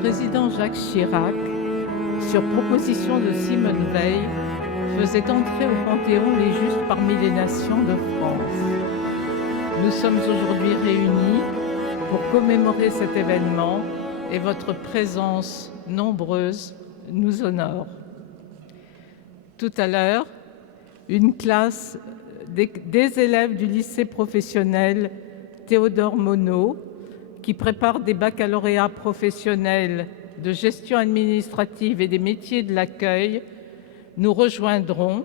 président Jacques Chirac, sur proposition de Simone Veil, faisait entrer au Panthéon les justes parmi les nations de France. Nous sommes aujourd'hui réunis pour commémorer cet événement et votre présence nombreuse nous honore. Tout à l'heure, une classe des élèves du lycée professionnel Théodore Monod, qui prépare des baccalauréats professionnels de gestion administrative et des métiers de l'accueil, nous rejoindront.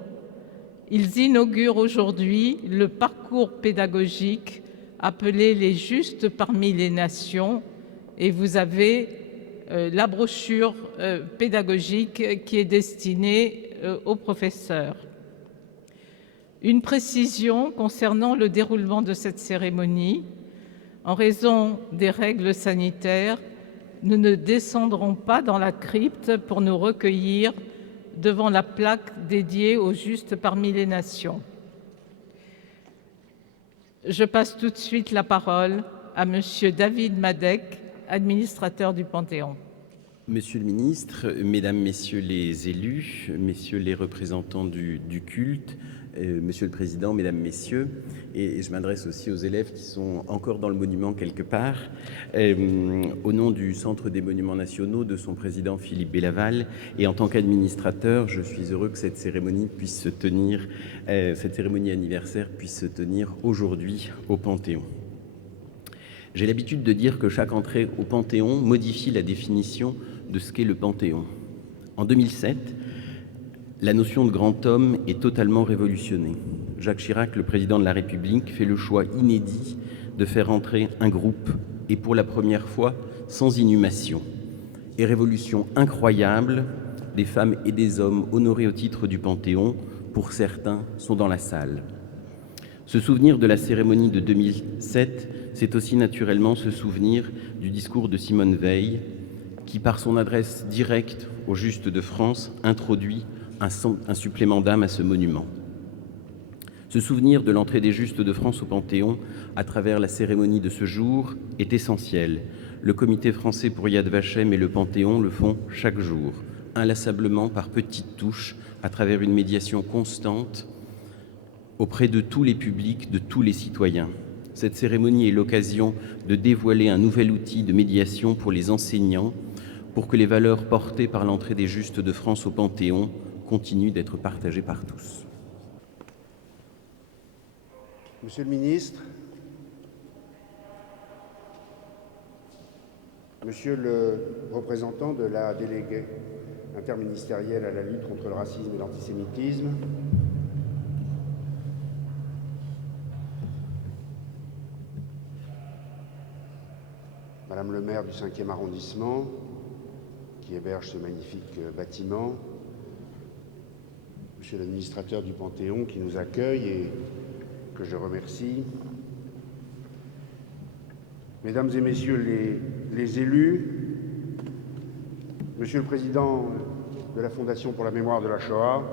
Ils inaugurent aujourd'hui le parcours pédagogique appelé Les Justes parmi les Nations, et vous avez la brochure pédagogique qui est destinée aux professeurs. Une précision concernant le déroulement de cette cérémonie. En raison des règles sanitaires, nous ne descendrons pas dans la crypte pour nous recueillir devant la plaque dédiée aux justes parmi les nations. Je passe tout de suite la parole à Monsieur David Madec, administrateur du Panthéon. Monsieur le ministre, Mesdames, Messieurs les élus, Messieurs les représentants du culte, Monsieur le Président, Mesdames, Messieurs, et je m'adresse aussi aux élèves qui sont encore dans le monument quelque part, au nom du Centre des Monuments Nationaux, de son président Philippe Bélaval, et en tant qu'administrateur, je suis heureux que cette cérémonie puisse se tenir, cette cérémonie anniversaire puisse se tenir aujourd'hui au Panthéon. J'ai l'habitude de dire que chaque entrée au Panthéon modifie la définition de ce qu'est le Panthéon. En 2007, la notion de grand homme est totalement révolutionnée. Jacques Chirac, le président de la République, fait le choix inédit de faire entrer un groupe, et pour la première fois, sans inhumation. Et révolution incroyable, des femmes et des hommes honorés au titre du Panthéon, pour certains, sont dans la salle. Se souvenir de la cérémonie de 2007, c'est aussi naturellement se souvenir du discours de Simone Veil, qui, par son adresse directe aux Justes de France, introduit un supplément d'âme à ce monument. Se souvenir de l'entrée des Justes de France au Panthéon à travers la cérémonie de ce jour est essentiel. Le Comité français pour Yad Vashem et le Panthéon le font chaque jour, inlassablement par petites touches, à travers une médiation constante auprès de tous les publics, de tous les citoyens. Cette cérémonie est l'occasion de dévoiler un nouvel outil de médiation pour les enseignants, pour que les valeurs portées par l'entrée des Justes de France au Panthéon continuent d'être partagées par tous. Monsieur le ministre, Monsieur le représentant de la déléguée interministérielle à la lutte contre le racisme et l'antisémitisme, Madame le maire du 5e arrondissement, qui héberge ce magnifique bâtiment, Monsieur l'administrateur du Panthéon qui nous accueille et que je remercie, Mesdames et Messieurs les élus, Monsieur le Président de la Fondation pour la mémoire de la Shoah,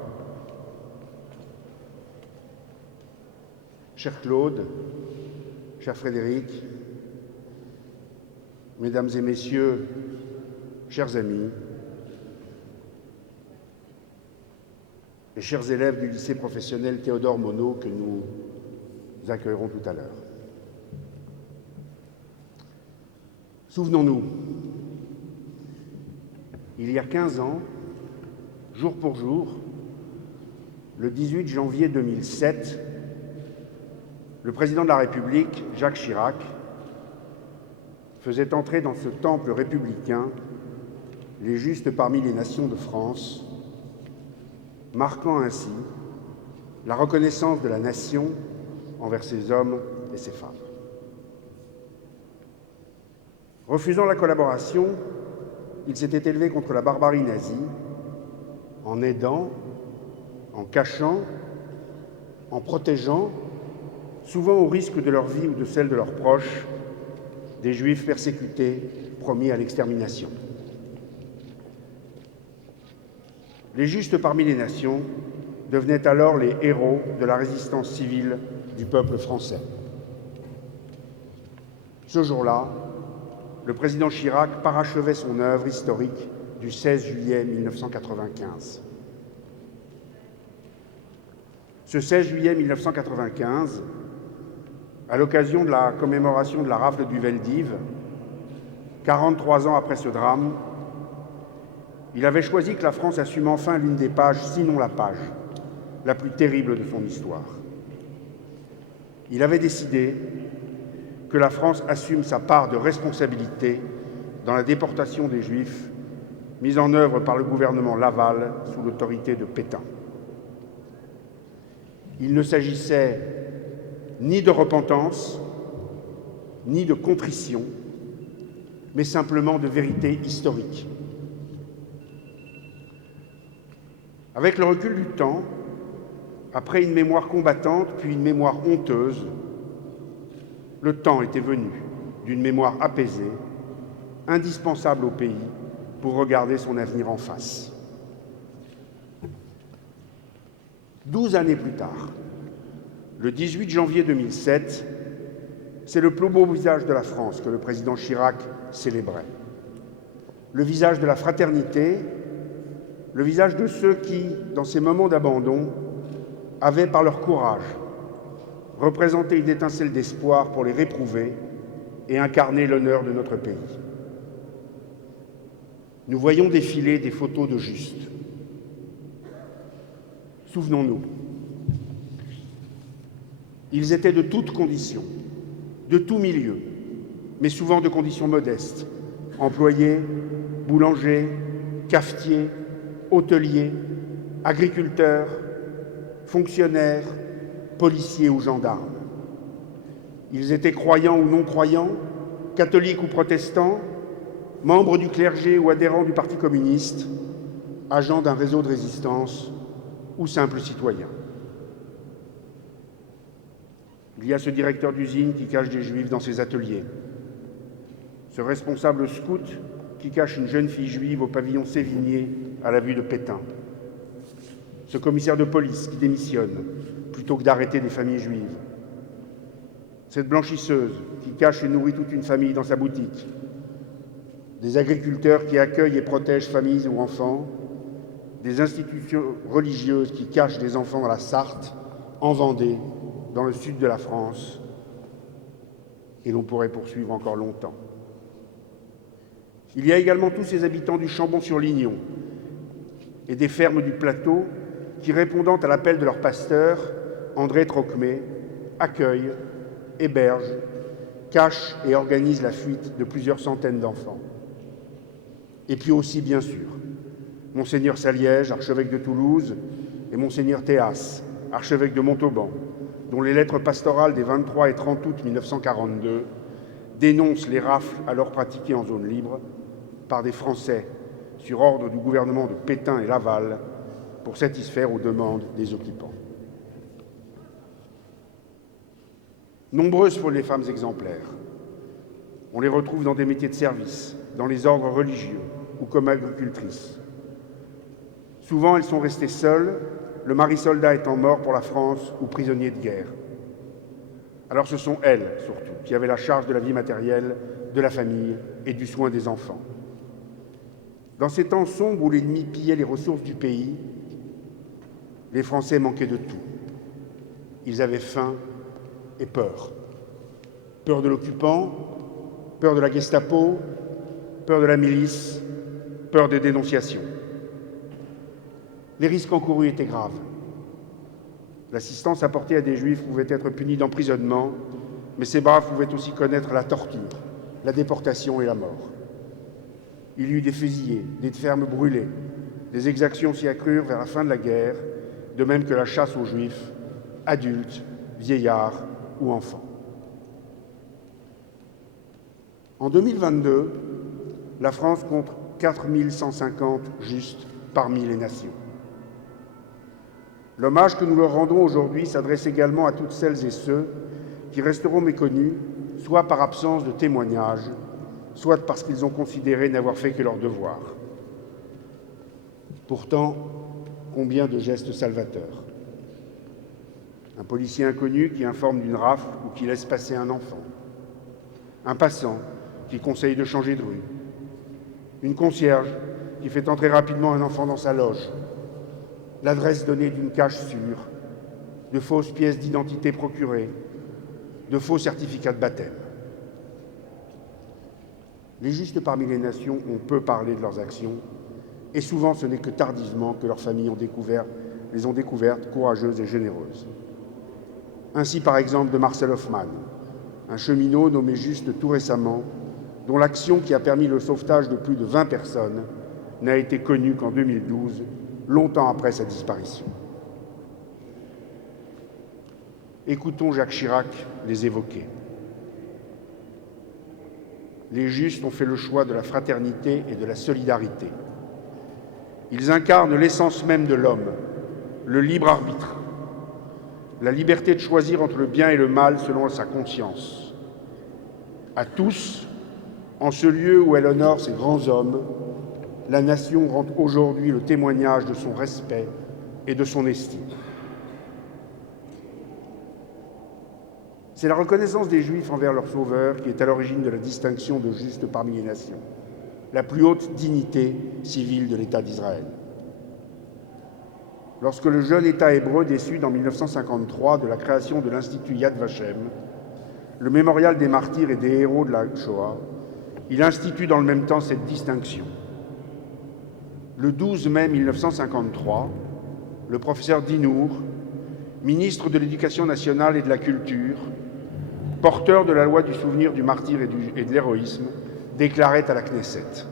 cher Claude, cher Frédéric, Mesdames et Messieurs, chers amis et chers élèves du lycée professionnel Théodore Monod que nous accueillerons tout à l'heure. Souvenons-nous, il y a 15 ans, jour pour jour, le 18 janvier 2007, le président de la République, Jacques Chirac, faisait entrer dans ce temple républicain les justes parmi les nations de France, marquant ainsi la reconnaissance de la nation envers ses hommes et ses femmes. Refusant la collaboration, il s'était élevé contre la barbarie nazie, en aidant, en cachant, en protégeant, souvent au risque de leur vie ou de celle de leurs proches, des Juifs persécutés, promis à l'extermination. Les justes parmi les nations devenaient alors les héros de la résistance civile du peuple français. Ce jour-là, le président Chirac parachevait son œuvre historique du 16 juillet 1995. Ce 16 juillet 1995, à l'occasion de la commémoration de la rafle du Veldiv, 43 ans après ce drame, il avait choisi que la France assume enfin l'une des pages, sinon la page, la plus terrible de son histoire. Il avait décidé que la France assume sa part de responsabilité dans la déportation des Juifs mise en œuvre par le gouvernement Laval sous l'autorité de Pétain. Il ne s'agissait ni de repentance, ni de contrition, mais simplement de vérité historique. Avec le recul du temps, après une mémoire combattante puis une mémoire honteuse, le temps était venu d'une mémoire apaisée, indispensable au pays pour regarder son avenir en face. 12 années plus tard, le 18 janvier 2007, c'est le plus beau visage de la France que le président Chirac célébrait. Le visage de la fraternité, le visage de ceux qui, dans ces moments d'abandon, avaient, par leur courage, représenté une étincelle d'espoir pour les réprouvés et incarné l'honneur de notre pays. Nous voyons défiler des photos de Juste. Souvenons-nous, ils étaient de toutes conditions, de tout milieu, mais souvent de conditions modestes, employés, boulangers, cafetiers, hôteliers, agriculteurs, fonctionnaires, policiers ou gendarmes. Ils étaient croyants ou non-croyants, catholiques ou protestants, membres du clergé ou adhérents du Parti communiste, agents d'un réseau de résistance ou simples citoyens. Il y a ce directeur d'usine qui cache des juifs dans ses ateliers, ce responsable scout qui cache une jeune fille juive au pavillon Sévigné à la vue de Pétain, ce commissaire de police qui démissionne plutôt que d'arrêter des familles juives, cette blanchisseuse qui cache et nourrit toute une famille dans sa boutique, des agriculteurs qui accueillent et protègent familles ou enfants, des institutions religieuses qui cachent des enfants dans la Sarthe, en Vendée, dans le sud de la France, et l'on pourrait poursuivre encore longtemps. Il y a également tous ces habitants du Chambon-sur-Lignon et des fermes du plateau qui, répondant à l'appel de leur pasteur, André Trocmé, accueillent, hébergent, cachent et organisent la fuite de plusieurs centaines d'enfants. Et puis aussi, bien sûr, Monseigneur Saliège, archevêque de Toulouse, et Monseigneur Théas, archevêque de Montauban, dont les lettres pastorales des 23 et 30 août 1942 dénoncent les rafles alors pratiquées en zone libre par des Français sur ordre du gouvernement de Pétain et Laval pour satisfaire aux demandes des occupants. Nombreuses sont les femmes exemplaires. On les retrouve dans des métiers de service, dans les ordres religieux ou comme agricultrices. Souvent, elles sont restées seules, le mari-soldat étant mort pour la France ou prisonnier de guerre. Alors ce sont elles, surtout, qui avaient la charge de la vie matérielle, de la famille et du soin des enfants. Dans ces temps sombres où l'ennemi pillait les ressources du pays, les Français manquaient de tout. Ils avaient faim et peur. Peur de l'occupant, peur de la Gestapo, peur de la milice, peur des dénonciations. Les risques encourus étaient graves. L'assistance apportée à des Juifs pouvait être punie d'emprisonnement, mais ces braves pouvaient aussi connaître la torture, la déportation et la mort. Il y eut des fusillés, des fermes brûlées, des exactions s'y accrurent vers la fin de la guerre, de même que la chasse aux Juifs, adultes, vieillards ou enfants. En 2022, la France compte 4150 justes parmi les nations. L'hommage que nous leur rendons aujourd'hui s'adresse également à toutes celles et ceux qui resteront méconnus, soit par absence de témoignages, soit parce qu'ils ont considéré n'avoir fait que leur devoir. Pourtant, combien de gestes salvateurs. Un policier inconnu qui informe d'une rafle ou qui laisse passer un enfant. Un passant qui conseille de changer de rue, une concierge qui fait entrer rapidement un enfant dans sa loge, l'adresse donnée d'une cache sûre, de fausses pièces d'identité procurées, de faux certificats de baptême. Les justes parmi les nations ont peu parlé de leurs actions, et souvent ce n'est que tardivement que leurs familles les ont découvertes courageuses et généreuses. Ainsi par exemple de Marcel Hoffmann, un cheminot nommé juste tout récemment, dont l'action qui a permis le sauvetage de plus de 20 personnes n'a été connue qu'en 2012, longtemps après sa disparition. Écoutons Jacques Chirac les évoquer. Les justes ont fait le choix de la fraternité et de la solidarité. Ils incarnent l'essence même de l'homme, le libre arbitre, la liberté de choisir entre le bien et le mal selon sa conscience. À tous, en ce lieu où elle honore ces grands hommes, la nation rend aujourd'hui le témoignage de son respect et de son estime. C'est la reconnaissance des Juifs envers leur Sauveur qui est à l'origine de la distinction de justes parmi les nations, la plus haute dignité civile de l'État d'Israël. Lorsque le jeune État hébreu décide en 1953 de la création de l'Institut Yad Vashem, le mémorial des martyrs et des héros de la Shoah, il institue dans le même temps cette distinction. Le 12 mai 1953, le professeur Dinour, ministre de l'Éducation nationale et de la Culture, porteur de la loi du souvenir du martyr et de l'héroïsme, déclarait à la Knesset :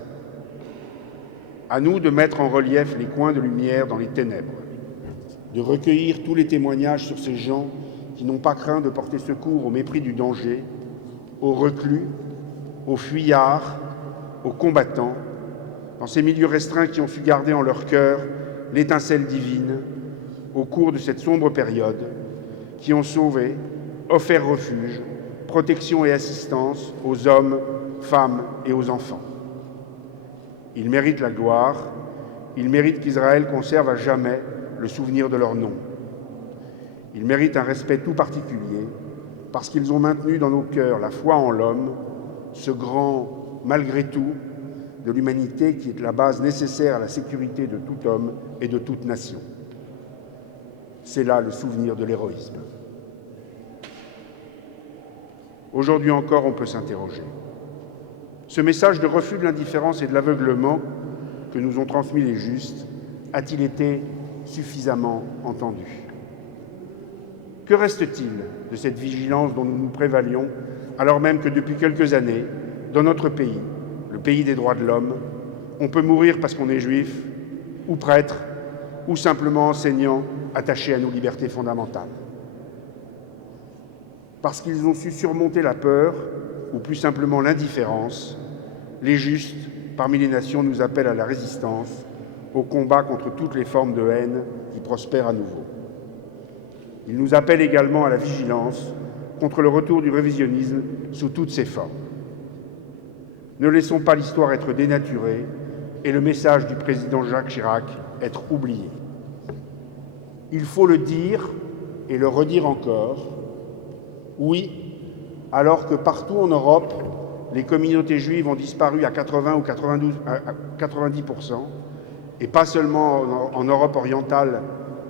« À nous de mettre en relief les coins de lumière dans les ténèbres, de recueillir tous les témoignages sur ces gens qui n'ont pas craint de porter secours au mépris du danger, aux reclus, aux fuyards, aux combattants, dans ces milieux restreints qui ont su garder en leur cœur l'étincelle divine au cours de cette sombre période, qui ont sauvé, offert refuge, protection et assistance aux hommes, femmes et aux enfants. Ils méritent la gloire, ils méritent qu'Israël conserve à jamais le souvenir de leur nom. Ils méritent un respect tout particulier parce qu'ils ont maintenu dans nos cœurs la foi en l'homme, ce grand malgré tout de l'humanité qui est la base nécessaire à la sécurité de tout homme et de toute nation. C'est là le souvenir de l'héroïsme. Aujourd'hui encore, on peut s'interroger. Ce message de refus de l'indifférence et de l'aveuglement que nous ont transmis les justes a-t-il été suffisamment entendu ? Que reste-t-il de cette vigilance dont nous nous prévalions, alors même que depuis quelques années, dans notre pays, le pays des droits de l'homme, on peut mourir parce qu'on est juif, ou prêtre, ou simplement enseignant attaché à nos libertés fondamentales ? Parce qu'ils ont su surmonter la peur, ou plus simplement l'indifférence, les justes, parmi les nations, nous appellent à la résistance, au combat contre toutes les formes de haine qui prospèrent à nouveau. Ils nous appellent également à la vigilance contre le retour du révisionnisme sous toutes ses formes. Ne laissons pas l'histoire être dénaturée et le message du président Jacques Chirac être oublié. Il faut le dire et le redire encore. Oui, alors que partout en Europe, les communautés juives ont disparu à 80 ou 90%, et pas seulement en Europe orientale,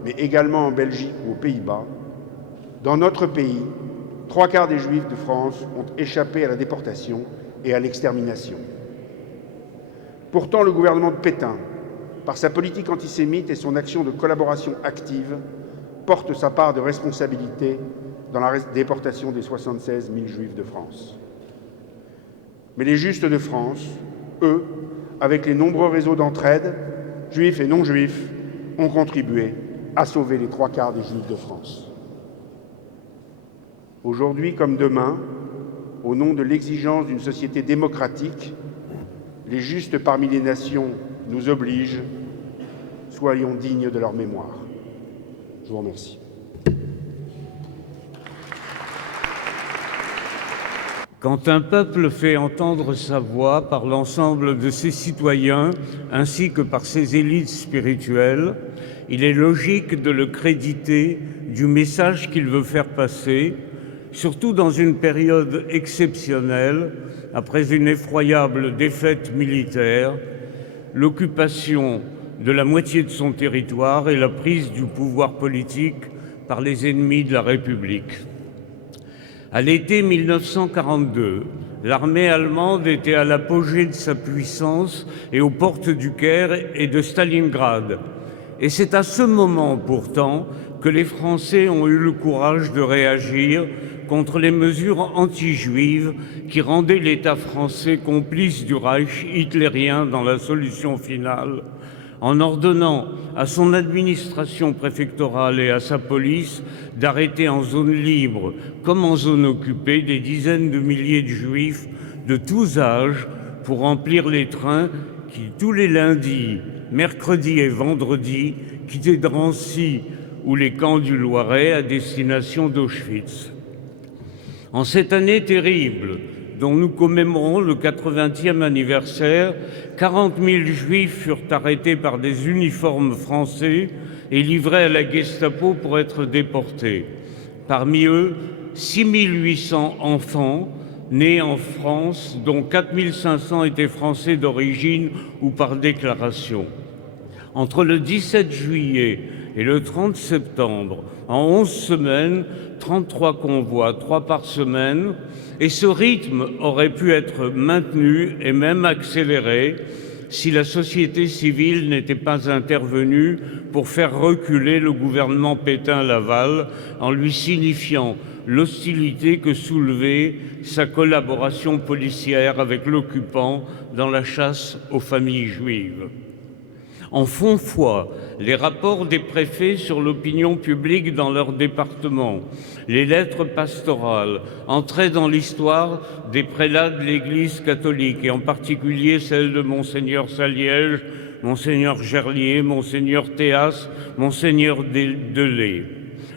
mais également en Belgique ou aux Pays-Bas, dans notre pays, 3/4 des Juifs de France ont échappé à la déportation et à l'extermination. Pourtant, le gouvernement de Pétain, par sa politique antisémite et son action de collaboration active, porte sa part de responsabilité dans la déportation des 76 000 Juifs de France. Mais les Justes de France, eux, avec les nombreux réseaux d'entraide, juifs et non-juifs, ont contribué à sauver les 3/4 des Juifs de France. Aujourd'hui comme demain, au nom de l'exigence d'une société démocratique, les justes parmi les nations nous obligent, soyons dignes de leur mémoire. Je vous remercie. Quand un peuple fait entendre sa voix par l'ensemble de ses citoyens ainsi que par ses élites spirituelles, il est logique de le créditer du message qu'il veut faire passer, surtout dans une période exceptionnelle, après une effroyable défaite militaire, l'occupation de la moitié de son territoire et la prise du pouvoir politique par les ennemis de la République. À l'été 1942, l'armée allemande était à l'apogée de sa puissance et aux portes du Caire et de Stalingrad. Et c'est à ce moment pourtant que les Français ont eu le courage de réagir contre les mesures anti-juives qui rendaient l'État français complice du Reich hitlérien dans la solution finale, en ordonnant à son administration préfectorale et à sa police d'arrêter en zone libre comme en zone occupée des dizaines de milliers de juifs de tous âges pour remplir les trains qui, tous les lundis, mercredis et vendredis, quittaient Drancy ou les camps du Loiret à destination d'Auschwitz. En cette année terrible, dont nous commémorons le 80e anniversaire, 40 000 Juifs furent arrêtés par des uniformes français et livrés à la Gestapo pour être déportés. Parmi eux, 6 800 enfants nés en France, dont 4 500 étaient français d'origine ou par déclaration. Entre le 17 juillet et le 30 septembre, en 11 semaines, 33 convois, 3 par semaine, et ce rythme aurait pu être maintenu et même accéléré si la société civile n'était pas intervenue pour faire reculer le gouvernement Pétain-Laval en lui signifiant l'hostilité que soulevait sa collaboration policière avec l'occupant dans la chasse aux familles juives. En font foi les rapports des préfets sur l'opinion publique dans leur département, les lettres pastorales entrées dans l'histoire des prélats de l'Église catholique, et en particulier celles de Monseigneur Saliège, Monseigneur Gerlier, Monseigneur Théas, Monseigneur Delay.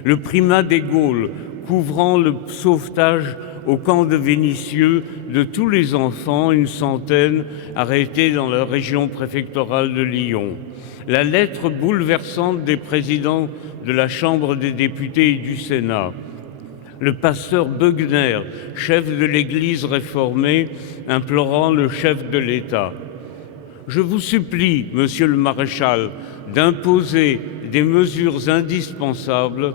Le primat des Gaules couvrant le sauvetage au camp de Vénissieux de tous les enfants, une centaine arrêtés dans la région préfectorale de Lyon. La lettre bouleversante des présidents de la Chambre des députés et du Sénat. Le pasteur Beugner, chef de l'Église réformée, implorant le chef de l'État. Je vous supplie, monsieur le maréchal, d'imposer des mesures indispensables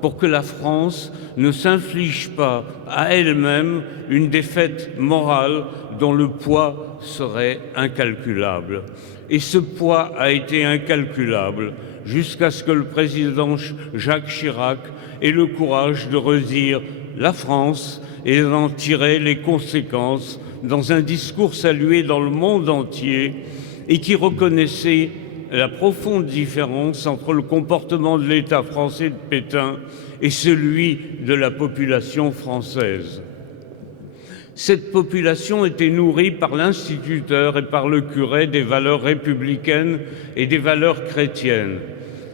pour que la France ne s'inflige pas à elle-même une défaite morale dont le poids serait incalculable. Et ce poids a été incalculable jusqu'à ce que le président Jacques Chirac ait le courage de redire la France et d'en tirer les conséquences dans un discours salué dans le monde entier et qui reconnaissait la profonde différence entre le comportement de l'État français de Pétain et celui de la population française. Cette population était nourrie par l'instituteur et par le curé des valeurs républicaines et des valeurs chrétiennes.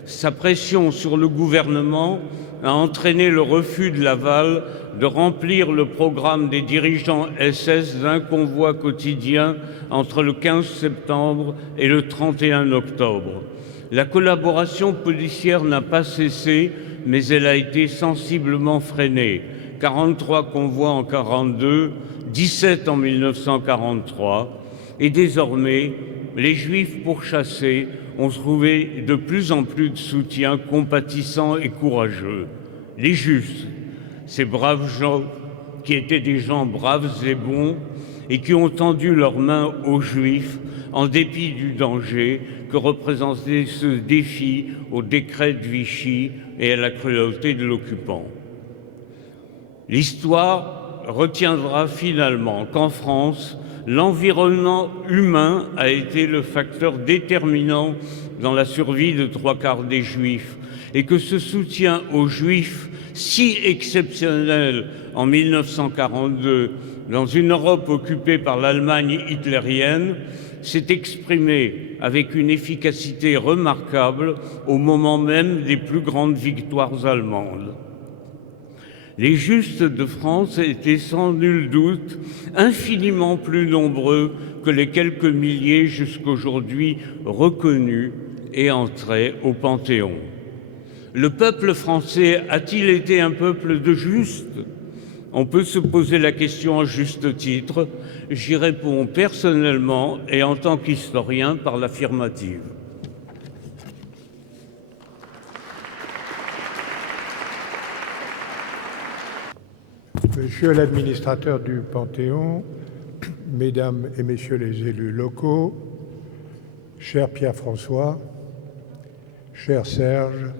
Sa pression sur le gouvernement a entraîné le refus de Laval de remplir le programme des dirigeants SS d'un convoi quotidien entre le 15 septembre et le 31 octobre. La collaboration policière n'a pas cessé, mais elle a été sensiblement freinée. 43 convois en 1942, 17 en 1943, et désormais, les Juifs pourchassés ont trouvé de plus en plus de soutien compatissant et courageux. Les Justes, ces braves gens qui étaient des gens braves et bons et qui ont tendu leurs mains aux Juifs en dépit du danger que représentait ce défi au décret de Vichy et à la cruauté de l'occupant. L'histoire retiendra finalement qu'en France, l'environnement humain a été le facteur déterminant dans la survie de 3/4 des Juifs et que ce soutien aux Juifs si exceptionnel en 1942 dans une Europe occupée par l'Allemagne hitlérienne s'est exprimé avec une efficacité remarquable au moment même des plus grandes victoires allemandes. Les Justes de France étaient sans nul doute infiniment plus nombreux que les quelques milliers jusqu'aujourd'hui reconnus et entrés au Panthéon. Le peuple français a-t-il été un peuple de justes? On peut se poser la question à juste titre. J'y réponds personnellement et en tant qu'historien par l'affirmative. Monsieur l'administrateur du Panthéon, Mesdames et Messieurs les élus locaux, cher Pierre-François, cher Serge,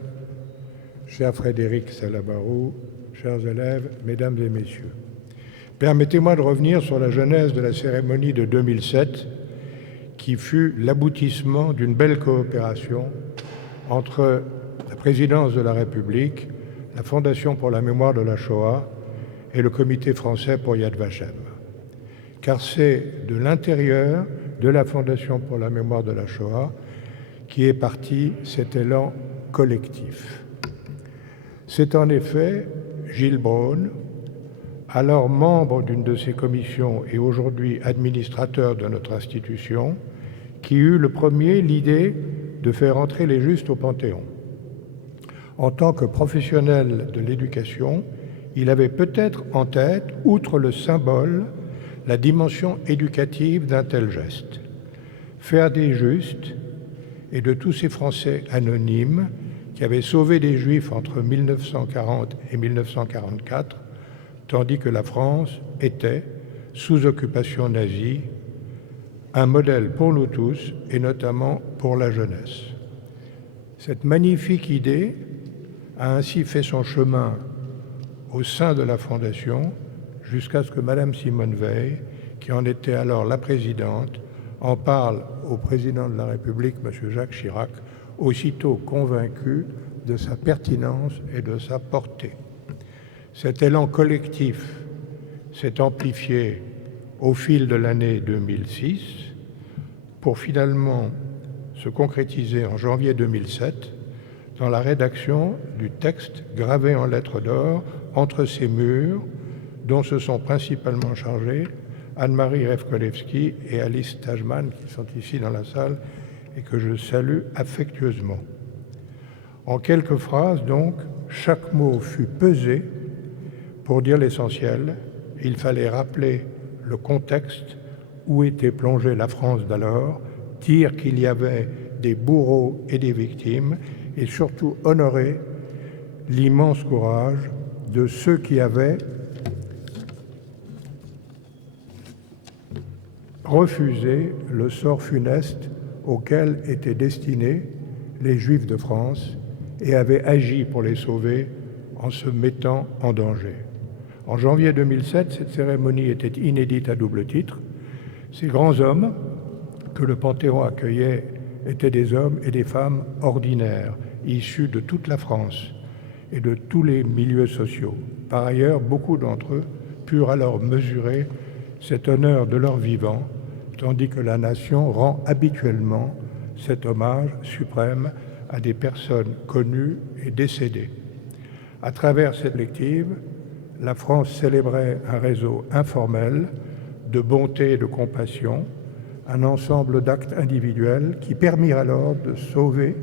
cher Frédéric Salabarou, chers élèves, Mesdames et Messieurs, permettez-moi de revenir sur la genèse de la cérémonie de 2007 qui fut l'aboutissement d'une belle coopération entre la Présidence de la République, la Fondation pour la mémoire de la Shoah et le Comité français pour Yad Vashem. Car c'est de l'intérieur de la Fondation pour la mémoire de la Shoah qui est parti cet élan collectif. C'est en effet Gilles Braun, alors membre d'une de ces commissions et aujourd'hui administrateur de notre institution, qui eut le premier l'idée de faire entrer les Justes au Panthéon. En tant que professionnel de l'éducation, il avait peut-être en tête, outre le symbole, la dimension éducative d'un tel geste. Faire des Justes et de tous ces Français anonymes qui avaient sauvé des Juifs entre 1940 et 1944, tandis que la France était, sous occupation nazie, un modèle pour nous tous et notamment pour la jeunesse. Cette magnifique idée a ainsi fait son chemin au sein de la Fondation, jusqu'à ce que Madame Simone Veil, qui en était alors la présidente, en parle au président de la République, M. Jacques Chirac, aussitôt convaincu de sa pertinence et de sa portée. Cet élan collectif s'est amplifié au fil de l'année 2006 pour finalement se concrétiser en janvier 2007 dans la rédaction du texte gravé en lettres d'or entre ces murs, dont se sont principalement chargés Anne-Marie Revkolevski et Alice Tajman, qui sont ici dans la salle et que je salue affectueusement. En quelques phrases, donc, chaque mot fut pesé pour dire l'essentiel. Il fallait rappeler le contexte où était plongée la France d'alors, dire qu'il y avait des bourreaux et des victimes, et surtout honorer l'immense courage de ceux qui avaient refusé le sort funeste auquel étaient destinés les Juifs de France et avaient agi pour les sauver en se mettant en danger. En janvier 2007, cette cérémonie était inédite à double titre. Ces grands hommes que le Panthéon accueillait étaient des hommes et des femmes ordinaires, issus de toute la France et de tous les milieux sociaux. Par ailleurs, beaucoup d'entre eux purent alors mesurer cet honneur de leur vivant, tandis que la nation rend habituellement cet hommage suprême à des personnes connues et décédées. À travers cette collective, la France célébrait un réseau informel de bonté et de compassion, un ensemble d'actes individuels qui permirent alors de sauver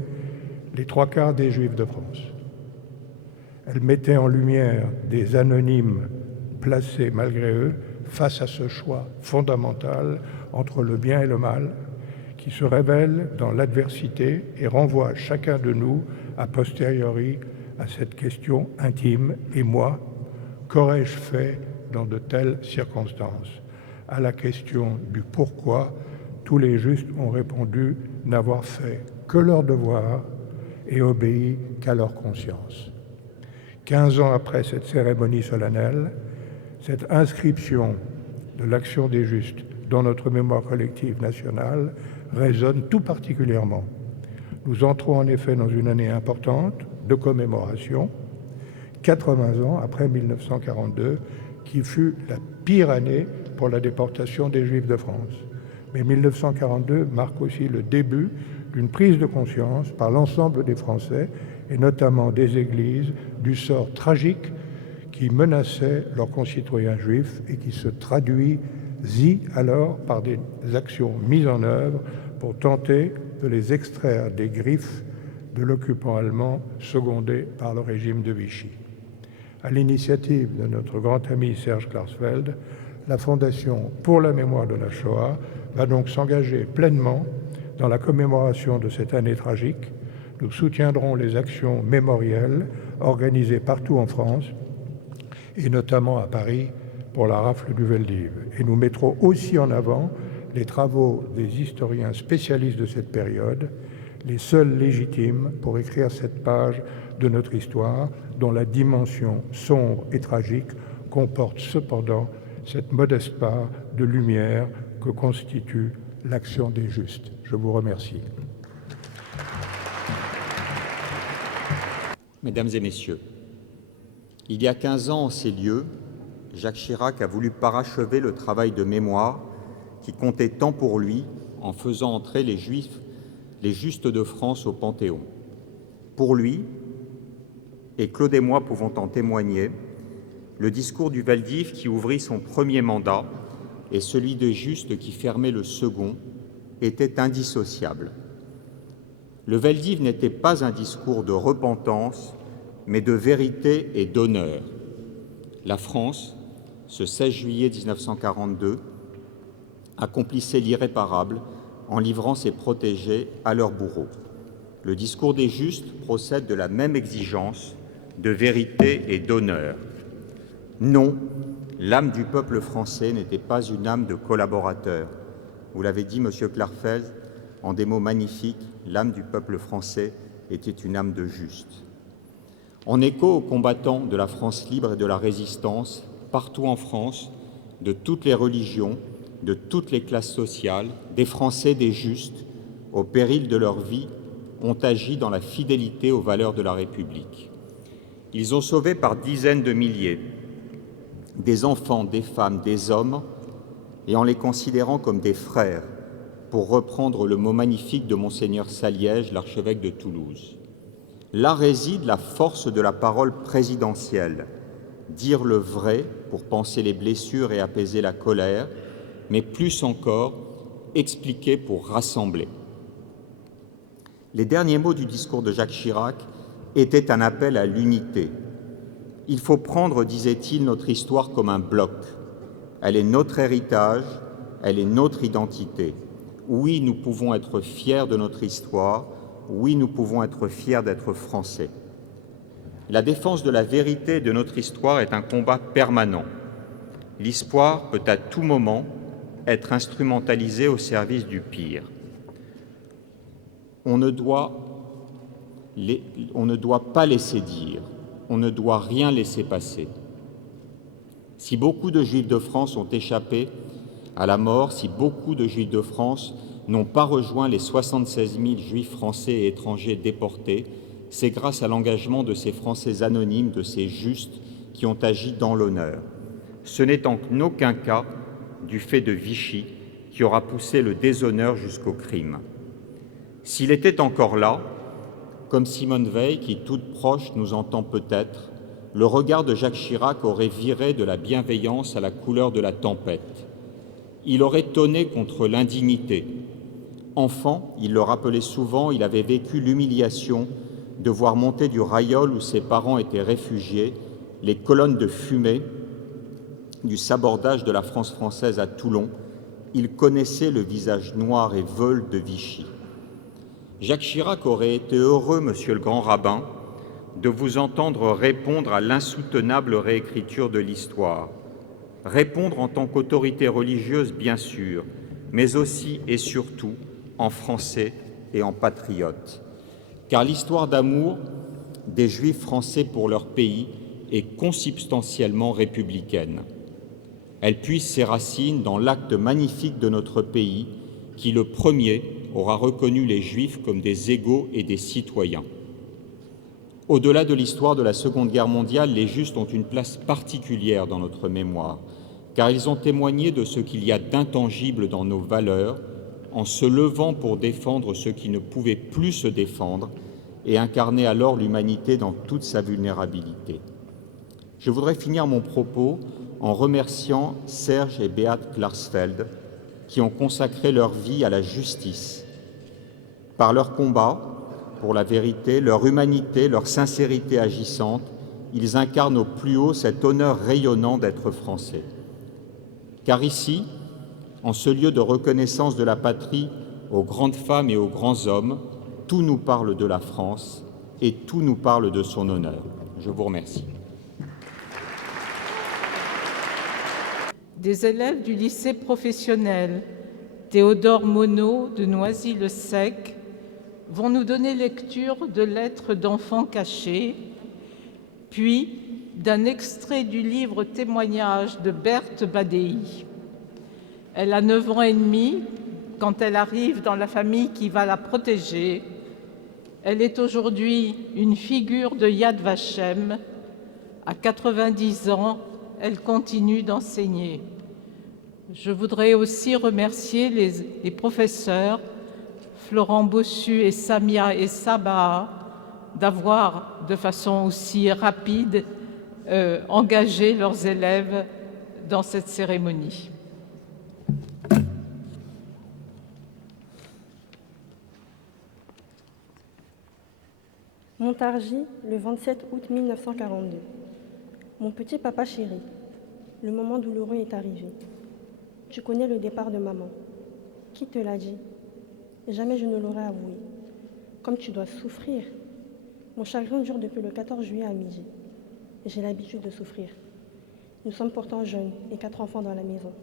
les 3/4 des Juifs de France. Elle mettait en lumière des anonymes placés malgré eux face à ce choix fondamental entre le bien et le mal qui se révèle dans l'adversité et renvoie chacun de nous a posteriori à cette question intime. Et moi, qu'aurais-je fait dans de telles circonstances? À la question du pourquoi, tous les Justes ont répondu n'avoir fait que leur devoir et obéi qu'à leur conscience. 15 ans après cette cérémonie solennelle, cette inscription de l'action des Justes dans notre mémoire collective nationale résonne tout particulièrement. Nous entrons en effet dans une année importante de commémoration, 80 ans après 1942, qui fut la pire année pour la déportation des Juifs de France. Mais 1942 marque aussi le début d'une prise de conscience par l'ensemble des Français, et notamment des églises, du sort tragique qui menaçait leurs concitoyens juifs et qui se traduisit alors par des actions mises en œuvre pour tenter de les extraire des griffes de l'occupant allemand secondé par le régime de Vichy. À l'initiative de notre grand ami Serge Klarsfeld, la Fondation pour la mémoire de la Shoah va donc s'engager pleinement dans la commémoration de cette année tragique. Nous soutiendrons les actions mémorielles organisées partout en France, et notamment à Paris pour la rafle du Veldiv. Et nous mettrons aussi en avant les travaux des historiens spécialistes de cette période, les seuls légitimes pour écrire cette page de notre histoire, dont la dimension sombre et tragique comporte cependant cette modeste part de lumière que constitue l'action des justes. Je vous remercie. Mesdames et messieurs, il y a 15 ans en ces lieux, Jacques Chirac a voulu parachever le travail de mémoire qui comptait tant pour lui en faisant entrer les Juifs, les justes de France au Panthéon. Pour lui, et Claude et moi pouvons en témoigner, le discours du Veldiv qui ouvrit son premier mandat et celui des justes qui fermait le second étaient indissociables. Le Veldiv n'était pas un discours de repentance, mais de vérité et d'honneur. La France, ce 16 juillet 1942, accomplissait l'irréparable en livrant ses protégés à leurs bourreaux. Le discours des justes procède de la même exigence de vérité et d'honneur. Non, l'âme du peuple français n'était pas une âme de collaborateur. Vous l'avez dit, Monsieur Klarsfeld, en des mots magnifiques, l'âme du peuple français était une âme de juste. En écho aux combattants de la France libre et de la résistance, partout en France, de toutes les religions, de toutes les classes sociales, des Français, des justes, au péril de leur vie, ont agi dans la fidélité aux valeurs de la République. Ils ont sauvé par dizaines de milliers des enfants, des femmes, des hommes, et en les considérant comme des frères, pour reprendre le mot magnifique de Monseigneur Saliège, l'archevêque de Toulouse. Là réside la force de la parole présidentielle, dire le vrai pour panser les blessures et apaiser la colère, mais plus encore, expliquer pour rassembler. Les derniers mots du discours de Jacques Chirac étaient un appel à l'unité. Il faut prendre, disait-il, notre histoire comme un bloc. Elle est notre héritage, elle est notre identité. Oui, nous pouvons être fiers de notre histoire, oui, nous pouvons être fiers d'être Français. La défense de la vérité de notre histoire est un combat permanent. L'histoire peut à tout moment être instrumentalisée au service du pire. On ne doit pas laisser dire, on ne doit rien laisser passer. Si beaucoup de Juifs de France ont échappé à la mort, si beaucoup de Juifs de France n'ont pas rejoint les 76 000 Juifs français et étrangers déportés, c'est grâce à l'engagement de ces Français anonymes, de ces justes qui ont agi dans l'honneur. Ce n'est en aucun cas du fait de Vichy qui aura poussé le déshonneur jusqu'au crime. S'il était encore là, comme Simone Veil, qui toute proche nous entend peut-être, le regard de Jacques Chirac aurait viré de la bienveillance à la couleur de la tempête. Il aurait tonné contre l'indignité. Enfant, il le rappelait souvent, il avait vécu l'humiliation de voir monter du Rayol où ses parents étaient réfugiés les colonnes de fumée du sabordage de la France française à Toulon. Il connaissait le visage noir et veule de Vichy. Jacques Chirac aurait été heureux, monsieur le grand rabbin, de vous entendre répondre à l'insoutenable réécriture de l'histoire. Répondre en tant qu'autorité religieuse, bien sûr, mais aussi et surtout en français et en patriote. Car l'histoire d'amour des Juifs français pour leur pays est consubstantiellement républicaine. Elle puise ses racines dans l'acte magnifique de notre pays qui, le premier, aura reconnu les Juifs comme des égaux et des citoyens. Au-delà de l'histoire de la Seconde Guerre mondiale, les Justes ont une place particulière dans notre mémoire, car ils ont témoigné de ce qu'il y a d'intangible dans nos valeurs, en se levant pour défendre ceux qui ne pouvaient plus se défendre et incarner alors l'humanité dans toute sa vulnérabilité. Je voudrais finir mon propos en remerciant Serge et Beate Klarsfeld, qui ont consacré leur vie à la justice. Par leur combat pour la vérité, leur humanité, leur sincérité agissante, ils incarnent au plus haut cet honneur rayonnant d'être français. Car ici, en ce lieu de reconnaissance de la patrie aux grandes femmes et aux grands hommes, tout nous parle de la France et tout nous parle de son honneur. Je vous remercie. Des élèves du lycée professionnel Théodore Monod de Noisy-le-Sec vont nous donner lecture de lettres d'enfants cachées, puis d'un extrait du livre témoignage de Berthe Badei. Elle a 9 ans et demi quand elle arrive dans la famille qui va la protéger. Elle est aujourd'hui une figure de Yad Vashem. À 90 ans, elle continue d'enseigner. Je voudrais aussi remercier les professeurs Florent Bossu et Samia et Sabah d'avoir, de façon aussi rapide, engagé leurs élèves dans cette cérémonie. Montargis, le 27 août 1942. Mon petit papa chéri, le moment douloureux est arrivé. Tu connais le départ de maman. Qui te l'a dit? Jamais je ne l'aurais avoué. Comme tu dois souffrir. Mon chagrin dure depuis le 14 juillet à midi. J'ai l'habitude de souffrir. Nous sommes pourtant jeunes et 4 enfants dans la maison.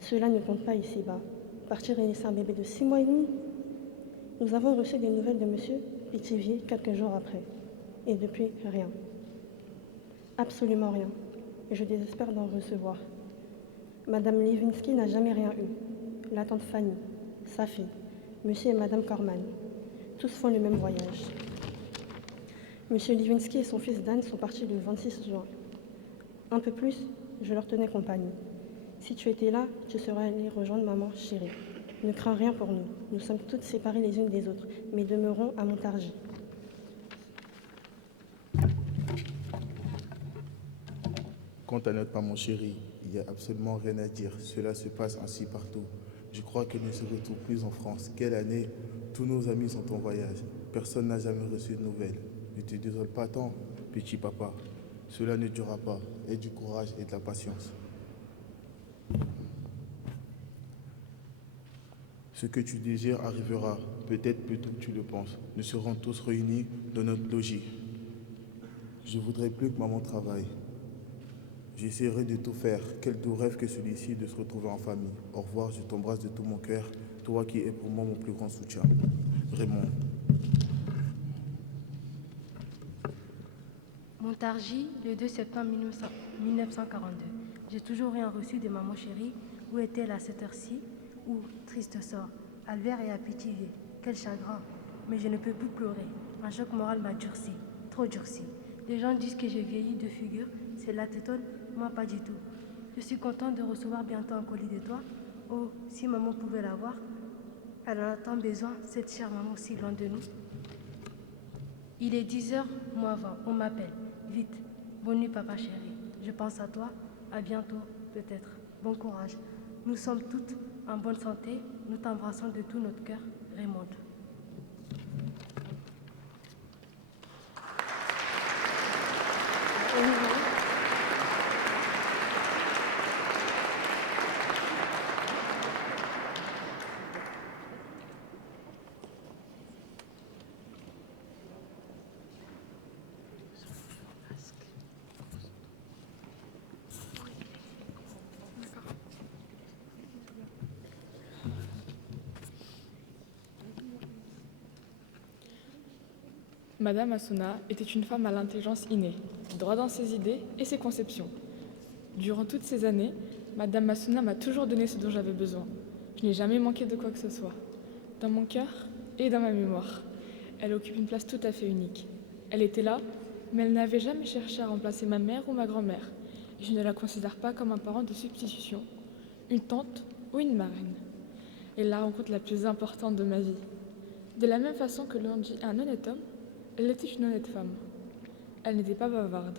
Cela ne compte pas ici-bas. Partir et laisser un bébé de 6 mois et demi. Nous avons reçu des nouvelles de monsieur Pétivier quelques jours après. Et depuis, rien. Absolument rien. Et je désespère d'en recevoir. Madame Lewinsky n'a jamais rien eu. La tante Fanny, sa fille, monsieur et madame Corman. Tous font le même voyage. Monsieur Lewinsky et son fils Dan sont partis le 26 juin. Un peu plus, je leur tenais compagnie. Si tu étais là, tu serais allé rejoindre maman chérie. Ne crains rien pour nous. Nous sommes toutes séparées les unes des autres, mais demeurons à Montargis. Quant à notre maman chérie, il n'y a absolument rien à dire. Cela se passe ainsi partout. Je crois qu'elle ne se retrouve plus en France. Quelle année! Tous nos amis sont en voyage. Personne n'a jamais reçu de nouvelles. Ne te désole pas tant, petit papa. Cela ne durera pas. Aie du courage et de la patience. Ce que tu désires arrivera, peut-être plus tôt que tu le penses. Nous serons tous réunis dans notre logis. Je voudrais plus que maman travaille. J'essaierai de tout faire. Quel doux rêve que celui-ci de se retrouver en famille. Au revoir, je t'embrasse de tout mon cœur, toi qui es pour moi mon plus grand soutien. Raymond. Montargis, le 2 septembre 1942. J'ai toujours rien reçu de maman chérie. Où est-elle à cette heure-ci? Où, triste sort, Albert est à Pithiviers. Quel chagrin. Mais je ne peux plus pleurer. Un choc moral m'a durci, trop durci. Les gens disent que j'ai vieilli de figure. Cela t'étonne? Moi, pas du tout. Je suis contente de recevoir bientôt un colis de toi. Oh, si maman pouvait l'avoir. Elle en a tant besoin, cette chère maman si loin de nous. Il est 10h moins 20. On m'appelle. Vite. Bonne nuit, papa chéri. Je pense à toi. À bientôt, peut-être. Bon courage. Nous sommes toutes en bonne santé. Nous t'embrassons de tout notre cœur, Raymond. Madame Assouna était une femme à l'intelligence innée, droite dans ses idées et ses conceptions. Durant toutes ces années, Madame Assouna m'a toujours donné ce dont j'avais besoin. Je n'ai jamais manqué de quoi que ce soit. Dans mon cœur et dans ma mémoire, elle occupe une place tout à fait unique. Elle était là, mais elle n'avait jamais cherché à remplacer ma mère ou ma grand-mère. Et je ne la considère pas comme un parent de substitution, une tante ou une marraine. Elle est la rencontre la plus importante de ma vie. De la même façon que l'on dit un honnête homme, elle était une honnête femme. Elle n'était pas bavarde,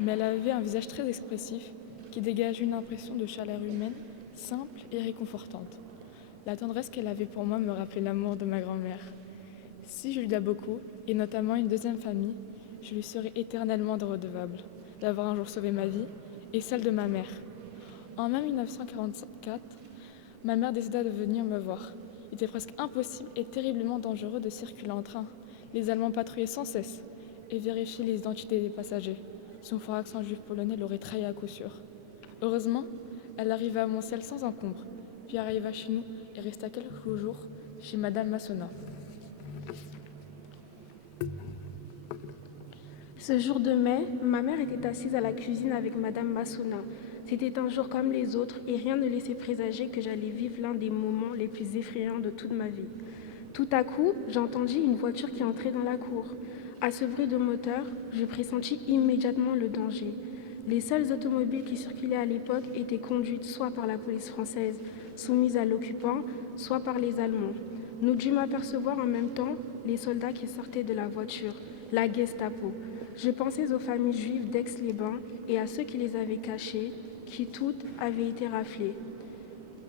mais elle avait un visage très expressif qui dégageait une impression de chaleur humaine simple et réconfortante. La tendresse qu'elle avait pour moi me rappelait l'amour de ma grand-mère. Si je lui dois beaucoup, et notamment une deuxième famille, Je lui serai éternellement redevable d'avoir un jour sauvé ma vie et celle de ma mère. En mai 1944, ma mère décida de venir me voir. Il était presque impossible et terriblement dangereux de circuler en train. Les Allemands patrouillaient sans cesse et vérifiaient les identités des passagers. Son fort accent juif polonais l'aurait trahi à coup sûr. Heureusement, elle arriva à Montciel sans encombre, puis arriva chez nous et resta quelques jours chez Madame Massona. Ce jour de mai, ma mère était assise à la cuisine avec Madame Massona. C'était un jour comme les autres et rien ne laissait présager que j'allais vivre l'un des moments les plus effrayants de toute ma vie. Tout à coup, j'entendis une voiture qui entrait dans la cour. À ce bruit de moteur, je pressentis immédiatement le danger. Les seules automobiles qui circulaient à l'époque étaient conduites soit par la police française, soumise à l'occupant, soit par les Allemands. Nous dûmes apercevoir en même temps les soldats qui sortaient de la voiture, la Gestapo. Je pensais aux familles juives d'Aix-les-Bains et à ceux qui les avaient cachées, qui toutes avaient été raflées.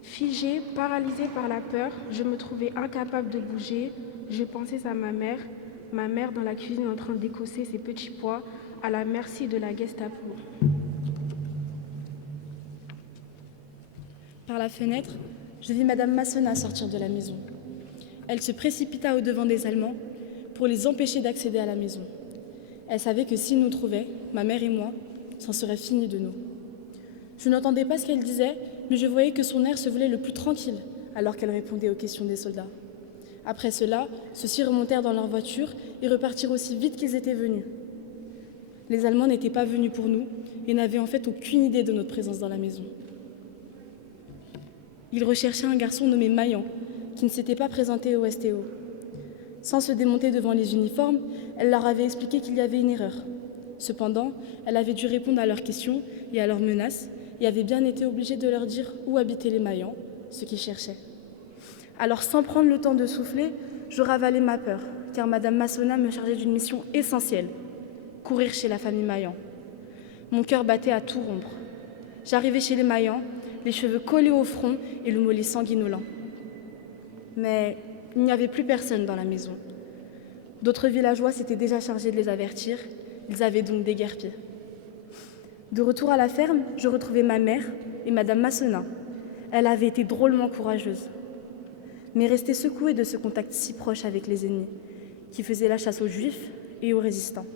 Figée, paralysée par la peur, je me trouvais incapable de bouger. Je pensais à ma mère dans la cuisine en train d'écosser ses petits pois, à la merci de la Gestapo. Par la fenêtre, je vis Madame Massona sortir de la maison. Elle se précipita au-devant des Allemands pour les empêcher d'accéder à la maison. Elle savait que s'ils nous trouvaient, ma mère et moi, c'en serait fini de nous. Je n'entendais pas ce qu'elle disait, mais je voyais que son air se voulait le plus tranquille alors qu'elle répondait aux questions des soldats. Après cela, ceux-ci remontèrent dans leur voiture et repartirent aussi vite qu'ils étaient venus. Les Allemands n'étaient pas venus pour nous et n'avaient en fait aucune idée de notre présence dans la maison. Ils recherchaient un garçon nommé Maillan, qui ne s'était pas présenté au STO. Sans se démonter devant les uniformes, elle leur avait expliqué qu'il y avait une erreur. Cependant, elle avait dû répondre à leurs questions et à leurs menaces et avait bien été obligée de leur dire où habitaient les Maillans, ce qu'ils cherchaient. Alors, sans prendre le temps de souffler, je ravalais ma peur, car Madame Massona me chargeait d'une mission essentielle, courir chez la famille Maillan. Mon cœur battait à tout rompre. J'arrivais chez les Maillan, les cheveux collés au front et le mollet sanguinolent. Mais il n'y avait plus personne dans la maison. D'autres villageois s'étaient déjà chargés de les avertir. Ils avaient donc déguerpi. De retour à la ferme, je retrouvais ma mère et Madame Massona. Elle avait été drôlement courageuse, mais restait secouée de ce contact si proche avec les ennemis, qui faisaient la chasse aux Juifs et aux résistants.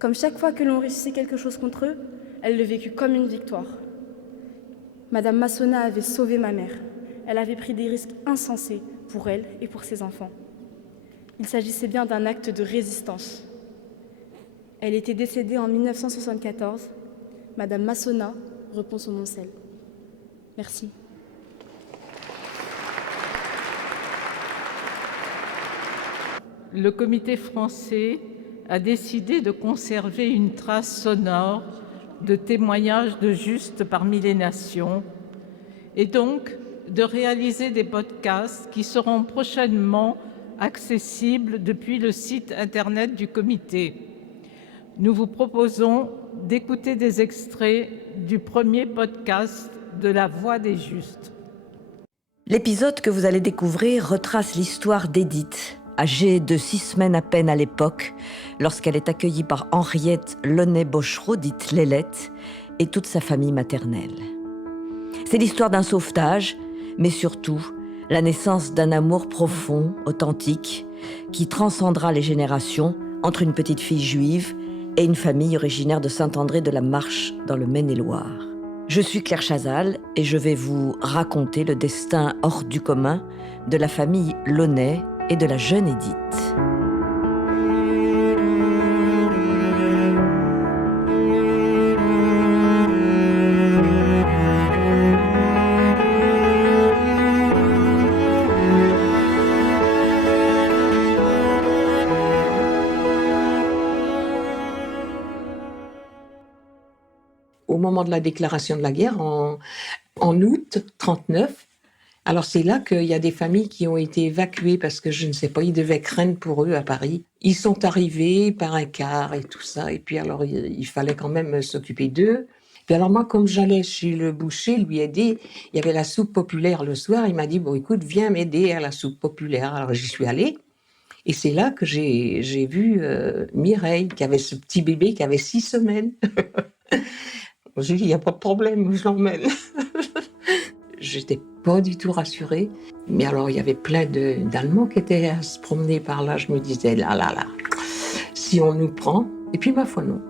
Comme chaque fois que l'on réussissait quelque chose contre eux, elle le vécut comme une victoire. Madame Massona avait sauvé ma mère. Elle avait pris des risques insensés pour elle et pour ses enfants. Il s'agissait bien d'un acte de résistance. Elle était décédée en 1974. Madame Massona repose au Montciel. Merci. Le comité français a décidé de conserver une trace sonore de témoignages de Justes parmi les nations et donc de réaliser des podcasts qui seront prochainement accessibles depuis le site internet du comité. Nous vous proposons d'écouter des extraits du premier podcast de La Voix des Justes. L'épisode que vous allez découvrir retrace l'histoire d'Édith, âgée de 6 semaines à peine à l'époque, lorsqu'elle est accueillie par Henriette Launay-Bochereau, dite Lélette, et toute sa famille maternelle. C'est l'histoire d'un sauvetage, mais surtout la naissance d'un amour profond, authentique, qui transcendra les générations entre une petite fille juive et une famille originaire de Saint-André de la Marche dans le Maine-et-Loire. Je suis Claire Chazal et je vais vous raconter le destin hors du commun de la famille Launay et de la jeune Édith. Au moment de la déclaration de la guerre, en août 1939, alors c'est là qu'il y a des familles qui ont été évacuées parce que je ne sais pas, ils devaient craindre pour eux à Paris. Ils sont arrivés par un car et tout ça, et puis alors il fallait quand même s'occuper d'eux. Puis alors moi, comme j'allais chez le boucher lui aider, il y avait la soupe populaire le soir, il m'a dit « Bon écoute, viens m'aider à la soupe populaire ». Alors j'y suis allée, Et c'est là que j'ai vu Mireille, qui avait ce petit bébé qui avait 6 semaines. J'ai dit, il n'y a pas de problème, je l'emmène. J'étais pas du tout rassurée. Mais alors, il y avait plein d'Allemands qui étaient à se promener par là. Je me disais, là, si on nous prend, et puis ma foi, non.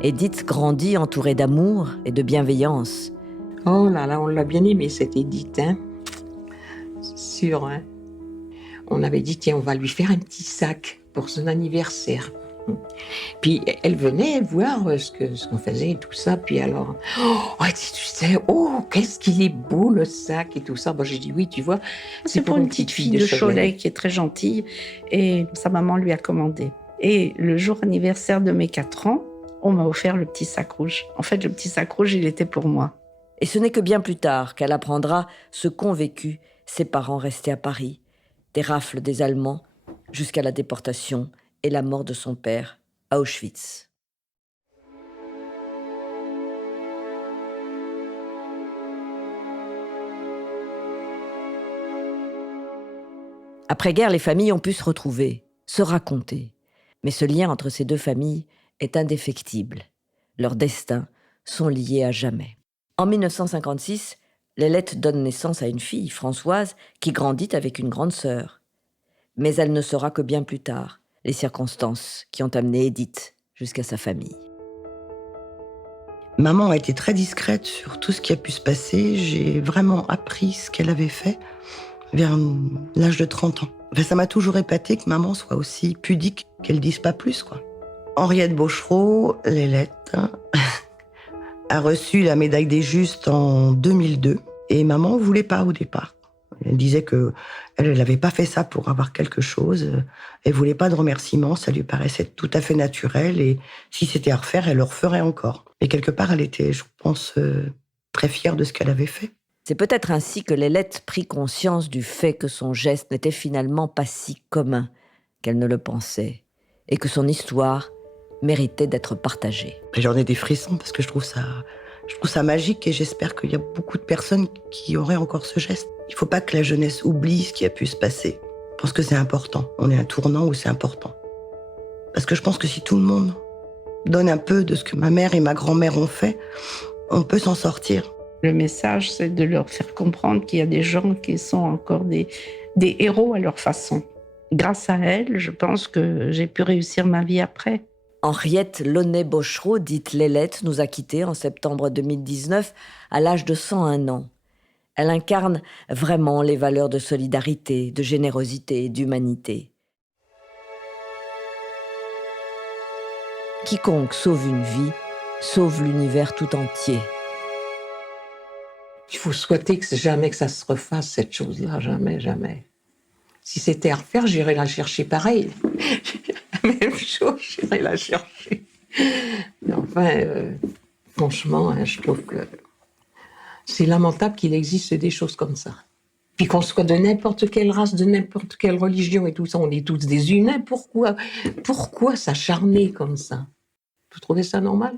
Edith grandit entourée d'amour et de bienveillance. Oh là là, on l'a bien aimée, cette Edith, hein. Sûr, hein. On avait dit, tiens, on va lui faire un petit sac pour son anniversaire. Puis elle venait voir ce qu'on faisait et tout ça. Puis alors, tu sais, qu'est-ce qu'il est beau le sac et tout ça. Bon, j'ai dit oui, tu vois. C'est pour une petite fille de Cholet qui est très gentille et sa maman lui a commandé. Et le jour anniversaire de mes 4 ans, on m'a offert le petit sac rouge. En fait, le petit sac rouge, il était pour moi. Et ce n'est que bien plus tard qu'elle apprendra ce qu'ont vécu ses parents restés à Paris. Des rafles des Allemands jusqu'à la déportation et la mort de son père à Auschwitz. Après-guerre, les familles ont pu se retrouver, se raconter. Mais ce lien entre ces deux familles est indéfectible. Leurs destins sont liés à jamais. En 1956, Lélette donne naissance à une fille, Françoise, qui grandit avec une grande sœur. Mais elle ne saura que bien plus tard les circonstances qui ont amené Edith jusqu'à sa famille. Maman a été très discrète sur tout ce qui a pu se passer. J'ai vraiment appris ce qu'elle avait fait vers l'âge de 30 ans. Enfin, ça m'a toujours épaté que maman soit aussi pudique, qu'elle dise pas plus, quoi. Henriette Bochereau, Lélette, a reçu la médaille des Justes en 2002. Et maman voulait pas au départ. Elle disait que elle n'avait pas fait ça pour avoir quelque chose. Elle voulait pas de remerciements, ça lui paraissait tout à fait naturel. Et si c'était à refaire, elle le referait encore. Et quelque part, elle était, je pense, très fière de ce qu'elle avait fait. C'est peut-être ainsi que Lélette prit conscience du fait que son geste n'était finalement pas si commun qu'elle ne le pensait, et que son histoire méritait d'être partagée. J'en ai des frissons parce que je trouve ça magique et j'espère qu'il y a beaucoup de personnes qui auraient encore ce geste. Il ne faut pas que la jeunesse oublie ce qui a pu se passer. Je pense que c'est important. On est à un tournant où c'est important. Parce que je pense que si tout le monde donne un peu de ce que ma mère et ma grand-mère ont fait, on peut s'en sortir. Le message, c'est de leur faire comprendre qu'il y a des gens qui sont encore des héros à leur façon. Grâce à elle, je pense que j'ai pu réussir ma vie après. Henriette Launay-Bochereau, dite Lélette, nous a quittés en septembre 2019 à l'âge de 101 ans. Elle incarne vraiment les valeurs de solidarité, de générosité et d'humanité. Quiconque sauve une vie, sauve l'univers tout entier. Il faut souhaiter que jamais que ça se refasse, cette chose-là, jamais, jamais. Si c'était à refaire, j'irais la chercher pareil. La même chose, j'irais la chercher. Mais enfin, franchement, hein, je trouve que c'est lamentable qu'il existe des choses comme ça. Puis qu'on soit de n'importe quelle race, de n'importe quelle religion et tout ça, on est tous des humains. Pourquoi s'acharner comme ça? Vous trouvez ça normal?